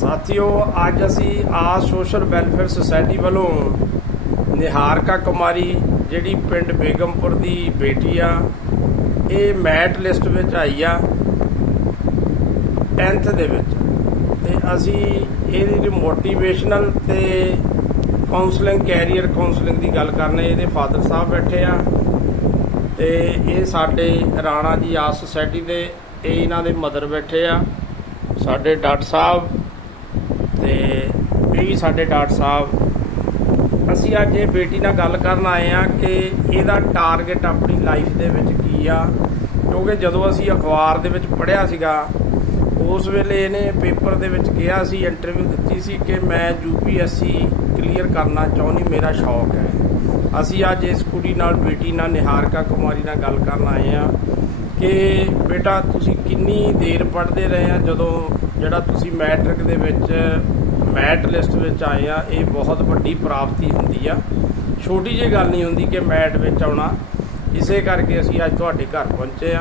ਸਾਥੀਓ, ਅੱਜ ਅਸੀਂ ਆ ਸੋਸ਼ਲ ਵੈਲਫੇਅਰ ਸੁਸਾਇਟੀ ਵੱਲੋਂ ਨਿਹਾਰਕਾ ਕੁਮਾਰੀ, ਜਿਹੜੀ ਪਿੰਡ ਬੇਗਮਪੁਰ ਦੀ ਬੇਟੀ ਆ, ਇਹ ਮੈਟ ਲਿਸਟ ਵਿੱਚ ਆਈ ਆ 10th ਦੇ ਵਿੱਚ। ਤੇ ਅਸੀਂ ਇਹਦੀ ਮੋਟੀਵੇਸ਼ਨਲ ਤੇ ਕਾਉਂਸਲਿੰਗ ਕੈਰੀਅਰ ਕਾਉਂਸਲਿੰਗ ਦੀ ਗੱਲ ਕਰਨੇ ਇਹਦੇ ਫਾਦਰ ਸਾਹਿਬ ਬੈਠੇ ਆ। ਤੇ ਇਹ ਸਾਡੇ ਰਾਣਾ ਜੀ ਆਸ ਸੁਸਾਇਟੀ ਦੇ, ਇਹ ਇਹਨਾਂ ਦੇ ਮਦਰ ਬੈਠੇ ਆ। ਸਾਡੇ ਡਾਕਟਰ ਸਾਹਿਬ ਤੇ ਇਹ ਵੀ ਸਾਡੇ ਡਾਕਟਰ ਸਾਹਿਬ, ਅਸੀਂ ਅੱਜ ਇਹ ਬੇਟੀ ਨਾਲ ਗੱਲ ਕਰਨ ਆਏ ਆ ਕਿ ਇਹਦਾ ਟਾਰਗੇਟ ਆਪਣੀ ਲਾਈਫ ਦੇ ਵਿੱਚ ਕੀ ਆ, ਕਿਉਂਕਿ ਜਦੋਂ ਅਸੀਂ ਅਖਬਾਰ ਦੇ ਵਿੱਚ ਪੜ੍ਹਿਆ ਸੀਗਾ, ਉਸ ਵੇਲੇ ਇਹਨੇ ਪੇਪਰ ਦੇ ਵਿੱਚ ਕਿਹਾ ਸੀ ਇੰਟਰਵਿਊ ਦਿੱਤੀ ਸੀ ਕਿ ਮੈਂ ਯੂਪੀਐਸਸੀ ਕਲੀਅਰ ਕਰਨਾ ਚਾਹੁੰਦੀ, ਮੇਰਾ ਸ਼ੌਕ ਹੈ। ਅਸੀਂ ਅੱਜ ਇਸ ਕੁੜੀ ਨਾਲ, ਬੇਟੀ ਨਾਲ, ਨਿਹਾਰਕਾ ਕੁਮਾਰੀ ਨਾਲ ਗੱਲ ਕਰਨ ਆਏ ਆ ਕਿ ਬੇਟਾ, ਤੁਸੀਂ ਕਿੰਨੀ ਦੇਰ ਪੜ੍ਹਦੇ ਰਹੇ ਆ? ਜਦੋਂ ਜਿਹੜਾ ਤੁਸੀਂ ਮੈਟ੍ਰਿਕ ਦੇ ਵਿੱਚ, ਮੈਟ ਲਿਸਟ ਵਿੱਚ ਆਏ ਆ, ਇਹ ਬਹੁਤ ਵੱਡੀ ਪ੍ਰਾਪਤੀ ਹੁੰਦੀ ਆ। ਛੋਟੀ ਜਿਹੀ ਗੱਲ ਨਹੀਂ ਹੁੰਦੀ ਕਿ ਮੈਟ ਵਿੱਚ ਆਉਣਾ। ਇਸੇ ਕਰਕੇ ਅਸੀਂ ਅੱਜ ਤੁਹਾਡੇ ਘਰ ਪਹੁੰਚੇ ਆ।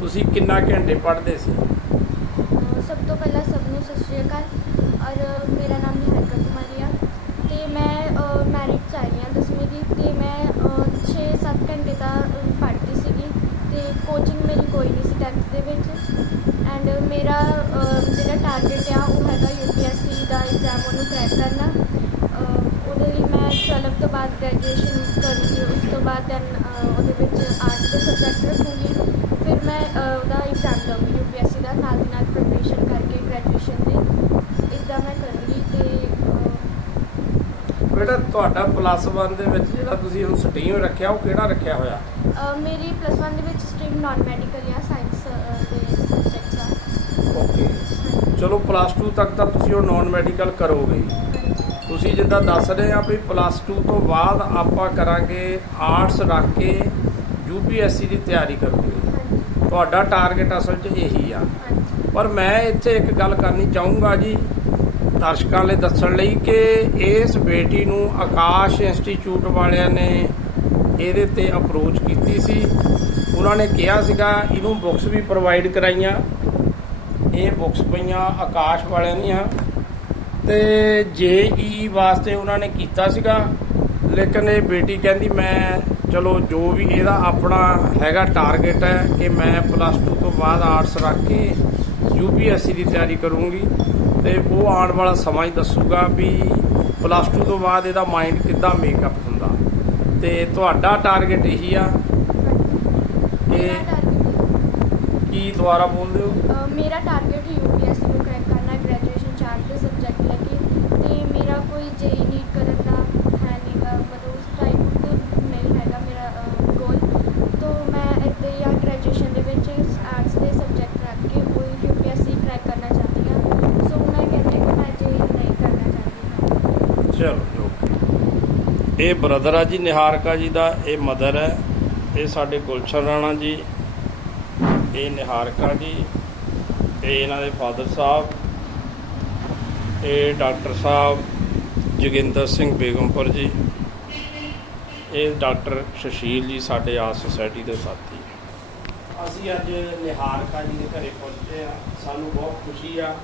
ਤੁਸੀਂ ਕਿੰਨਾ ਘੰਟੇ ਪੜ੍ਹਦੇ ਸੀ? ਸਭ ਤੋਂ ਪਹਿਲਾਂ ਸਭ ਨੂੰ ਸਤਿ ਸ਼੍ਰੀ ਅਕਾਲ। ਔਰ ਮੇਰਾ ਨਾਮ ਨਿਹਾਰਿਕਾ ਕੁਮਾਰੀ ਆ। ਤੇ ਮੈਂ ਮੈਰਿਟ 'ਚ ਆਈ ਹਾਂ ਦਸਵੀਂ ਦੀ। ਤੇ ਮੈਂ 6-7 ਘੰਟੇ ਦਾ ਪੜ੍ਹਦੀ ਸੀਗੀ। ਤੇ ਕੋਚਿੰਗ ਮੇਰੀ ਕੋਈ ਨਹੀਂ ਸੀ 10th ਦੇ ਵਿੱਚ। ਐਂਡ ਮੇਰਾ ਅਹ, ਜਿਹੜਾ ਟਾਰਗੇਟ ਆ ਉਹ ਹੈਗਾ ਯੂਪੀਐਸਸੀ ਦਾ ਐਗਜ਼ਾਮ ਉਹਨੂੰ ਕ੍ਰੈਕ ਕਰਨਾ ਅਹ, ਉਹਦੇ ਲਈ ਮੈਂ 12 ਤੋਂ ਬਾਅਦ ਗ੍ਰੈਜੂਏਸ਼ਨ ਕਰੂੰਗੀ ਉਸ ਤੋਂ ਬਾਅਦ ਦੈਨ ਉਹਦੇ ਵਿੱਚ ਆਰਟਸ ਦੇ ਸਬਜੈਕਟ ਰੱਖੂੰਗੀ। ਫਿਰ ਮੈਂ ਉਹਦਾ ਐਗਜ਼ਾਮ ਦਊਂਗੀ ਯੂਪੀਐਸਸੀ ਦਾ ਨਾਲ ਦੀ ਨਾਲ ਪ੍ਰੈਪਰੇਸ਼ਨ ਕਰਕੇ ਗ੍ਰੈਜੂਏਸ਼ਨ ਦੀ। ਇੱਦਾਂ ਮੈਂ ਕਰੂੰਗੀ ਤੇ ਬੇਟਾ ਤੁਹਾਡਾ ਪਲੱਸ 1 ਦੇ ਵਿੱਚ ਜਿਹੜਾ ਤੁਸੀਂ ਹੁਣ ਸਟਰੀਮ ਰੱਖਿਆ ਉਹ ਕਿਹੜਾ ਰੱਖਿਆ ਹੋਇਆ? ਮੇਰੀ ਪਲੱਸ 1 ਦੇ ਵਿੱਚ ਸਟਰੀਮ ਨਾਨ ਮੈਡੀਕਲ ਆ ਸਾਇੰਸ ਦੇ ਸਬਜੈਕਟਸ ਆ। ਓਕੇ ਚਲੋ ਪਲੱਸ 2 ਤੱਕ ਤਾਂ ਤੁਸੀਂ ਉਹ ਨਾਨ ਮੈਡੀਕਲ ਕਰੋਗੇ। ਤੁਸੀਂ ਜਿੱਦਾਂ ਦੱਸ ਰਹੇ ਆ ਵੀ ਪਲੱਸ 2 ਤੋਂ ਬਾਅਦ ਆਪਾਂ ਕਰਾਂਗੇ ਆਰਟਸ ਰੱਖ ਕੇ ਯੂਪੀਐਸਸੀ ਦੀ ਤਿਆਰੀ ਕਰੋਗੇ ਤੁਹਾਡਾ ਟਾਰਗੇਟ ਅਸਲ 'ਚ ਇਹੀ ਆ। ਪਰ ਮੈਂ ਇੱਥੇ ਇੱਕ ਗੱਲ ਕਰਨੀ ਚਾਹੂੰਗਾ ਜੀ, ਦਰਸ਼ਕਾਂ ਲਈ ਦੱਸਣ ਲਈ ਕਿ ਇਸ ਬੇਟੀ ਨੂੰ ਆਕਾਸ਼ ਇੰਸਟੀਚਿਊਟ ਵਾਲਿਆਂ ਨੇ ਇਹਦੇ ਤੇ ਅਪਰੋਚ ਕੀਤੀ ਸੀ। ਉਹਨਾਂ ਨੇ ਕਿਹਾ ਸੀਗਾ, ਇਹਨੂੰ ਬੁੱਕਸ ਵੀ ਪ੍ਰੋਵਾਈਡ ਕਰਾਈਆਂ। ਇਹ ਬੁੱਕਸ ਪਈਆਂ ਆਕਾਸ਼ ਵਾਲਿਆਂ ਦੀਆਂ। ਤੇ ਜੇਈ ਵਾਸਤੇ ਉਹਨਾਂ ਨੇ ਕੀਤਾ ਸੀਗਾ। ਲੇਕਿਨ ਇਹ ਬੇਟੀ ਕਹਿੰਦੀ ਮੈਂ ਚਲੋ ਜੋ ਵੀ ਇਹਦਾ ਆਪਣਾ ਹੈਗਾ ਟਾਰਗੇਟ ਹੈ ਕਿ ਮੈਂ ਪਲੱਸ 2 ਤੋਂ ਬਾਅਦ ਆਰਟਸ ਰੱਖ ਕੇ ਯੂਪੀਐਸਸੀ ਦੀ ਤਿਆਰੀ ਕਰੂੰਗੀ। ਤੇ ਉਹ ਆਉਣ ਵਾਲਾ ਸਮਾਂ ਹੀ ਦੱਸੂਗਾ ਵੀ ਪਲੱਸ 2 ਤੋਂ ਬਾਅਦ ਇਹਦਾ ਮਾਈਂਡ ਕਿੱਦਾਂ ਮੇਕਅਪ ਹੁੰਦਾ। ਤੇ ਤੁਹਾਡਾ ਟਾਰਗੇਟ ਇਹੀ ਆ ਕਿ ਕੀ ਦੁਬਾਰਾ ਬੋਲਦੇ ਹੋ? ਮੇਰਾ ਟਾਰਗੇਟ ਯੂਪੀਐਸਸੀ ਨੂੰ ਕ੍ਰੈਕ ਕਰਨਾ ਗ੍ਰੈਜੂਏਸ਼ਨ ਚਾਰ ਦੇ ਸਬਜੈਕਟ ਲੈ ਕੇ ਤੇ ਮੇਰਾ ਕੋਈ ਜੇਈ ਨੀਟ ਕਰਨ ਦਾ ਹੈ ਨਹੀਂਗਾ ਮਤਲਬ ਉਸ ਟਾਈਪ ਦਾ ਨਹੀਂ ਹੈਗਾ ਮੇਰਾ ਗੋਲ ਤੋਂ ਮੈਂ ਇੱਦਾਂ ਹੀ ਆ ਗ੍ਰੈਜੂਏਸ਼ਨ ਦੇ ਵਿੱਚ ਆਰਟਸ ਦੇ ਸਬਜੈਕਟ ਰੱਖ ਕੇ ਉਹ ਯੂਪੀਐਸਸੀ ਕ੍ਰੈਕ ਕਰਨਾ ਚਾਹੁੰਦੀ ਹਾਂ ਸੋ ਮੈਂ ਕਹਿੰਦੀ ਕਿ ਮੈਂ ਜੇਈ ਨਹੀਂ ਕਰਨਾ ਚਾਹੁੰਦੀ ਹਾਂ ਚਲੋ ਜੀ, ਓਕੇ ਇਹ ਬ੍ਰਦਰ ਆ ਜੀ, ਨਿਹਾਰਕਾ ਜੀ ਦਾ, ਇਹ ਮਦਰ ਹੈ। ਇਹ ਸਾਡੇ ਗੁਲਸ਼ਨ ਰਾਣਾ ਜੀ, ਇਹ ਨਿਹਾਰਕਾ ਜੀ, ਇਹ ਇਹਨਾਂ ਦੇ ਫਾਦਰ ਸਾਹਿਬ, ਇਹ ਡਾਕਟਰ ਸਾਹਿਬ ਜੋਗਿੰਦਰ ਸਿੰਘ ਬੇਗਮਪੁਰ ਜੀ, ਇਹ ਡਾਕਟਰ ਸੁਸ਼ੀਲ ਜੀ, ਸਾਡੇ ਆਸ ਸੁਸਾਇਟੀ ਦੇ ਸਾਥੀ। ਅਸੀਂ ਅੱਜ ਨਿਹਾਰਕਾ ਜੀ ਦੇ ਘਰੇ ਪਹੁੰਚੇ ਆ ਸਾਨੂੰ ਬਹੁਤ ਖੁਸ਼ੀ ਆ।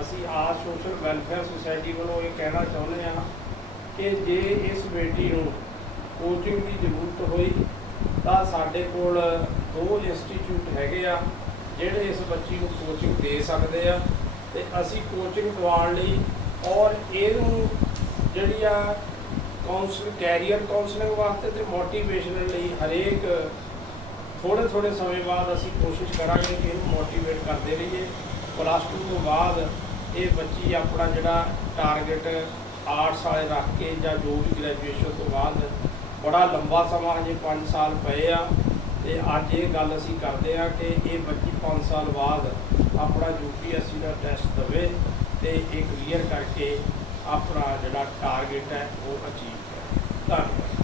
ਅਸੀਂ ਆਸ ਸੋਸ਼ਲ ਵੈਲਫੇਅਰ ਸੁਸਾਇਟੀ ਵੱਲੋਂ ਇਹ ਕਹਿਣਾ ਚਾਹੁੰਦੇ ਆ ਕਿ ਜੇ ਇਸ ਬੇਟੀ ਨੂੰ ਕੋਚਿੰਗ ਦੀ ਜ਼ਰੂਰਤ ਹੋਈ, ਤਾਂ ਸਾਡੇ ਕੋਲ ਦੋ ਇੰਸਟੀਚਿਊਟ ਹੈਗੇ ਆ, ਜਿਹੜੇ ਇਸ ਬੱਚੀ ਨੂੰ ਕੋਚਿੰਗ ਦੇ ਸਕਦੇ ਆ ਤੇ ਅਸੀਂ ਕੋਚਿੰਗ ਦਿਵਾਉਣ ਲਈ ਔਰ ਇਹਨੂੰ ਜਿਹੜੀ ਆ ਕਾਉਂਸਲ ਕੈਰੀਅਰ ਕਾਉਂਸਲਿੰਗ ਵਾਸਤੇ ਤੇ ਮੋਟੀਵੇਸ਼ਨ ਲਈ ਹਰੇਕ ਥੋੜੇ ਥੋੜੇ ਸਮੇਂ ਬਾਅਦ ਅਸੀਂ ਕੋਸ਼ਿਸ਼ ਕਰਾਂਗੇ ਕਿ ਇਹਨੂੰ ਮੋਟੀਵੇਟ ਕਰਦੇ ਰਹੀਏ। ਪਲੱਸ 2 ਤੋਂ ਬਾਅਦ ਇਹ ਬੱਚੀ ਆਪਣਾ ਜਿਹੜਾ ਟਾਰਗੇਟ ਆਰਟਸ ਵਾਲੇ ਰੱਖ ਕੇ ਜਾਂ ਜੋ ਵੀ ਗ੍ਰੈਜੂਏਸ਼ਨ ਤੋਂ ਬਾਅਦ ਬੜਾ ਲੰਬਾ ਸਮਾਂ ਹਜੇ 5 ਸਾਲ ਪਏ ਆ। ਤੇ ਅੱਜ ਇਹ ਗੱਲ ਅਸੀਂ ਕਰਦੇ ਆ ਕਿ ਇਹ ਬੱਚੀ 5 ਸਾਲ ਬਾਅਦ ਆਪਣਾ ਯੂਪੀਐਸਸੀ ਦਾ ਟੈਸਟ ਦੇਵੇ ਤੇ ਇਹ ਕਲੀਅਰ ਕਰਕੇ ਆਪਣਾ ਜਿਹੜਾ ਟਾਰਗੇਟ ਹੈ ਉਹ ਅਚੀਵ ਕਰੇ। ਧੰਨਵਾਦ।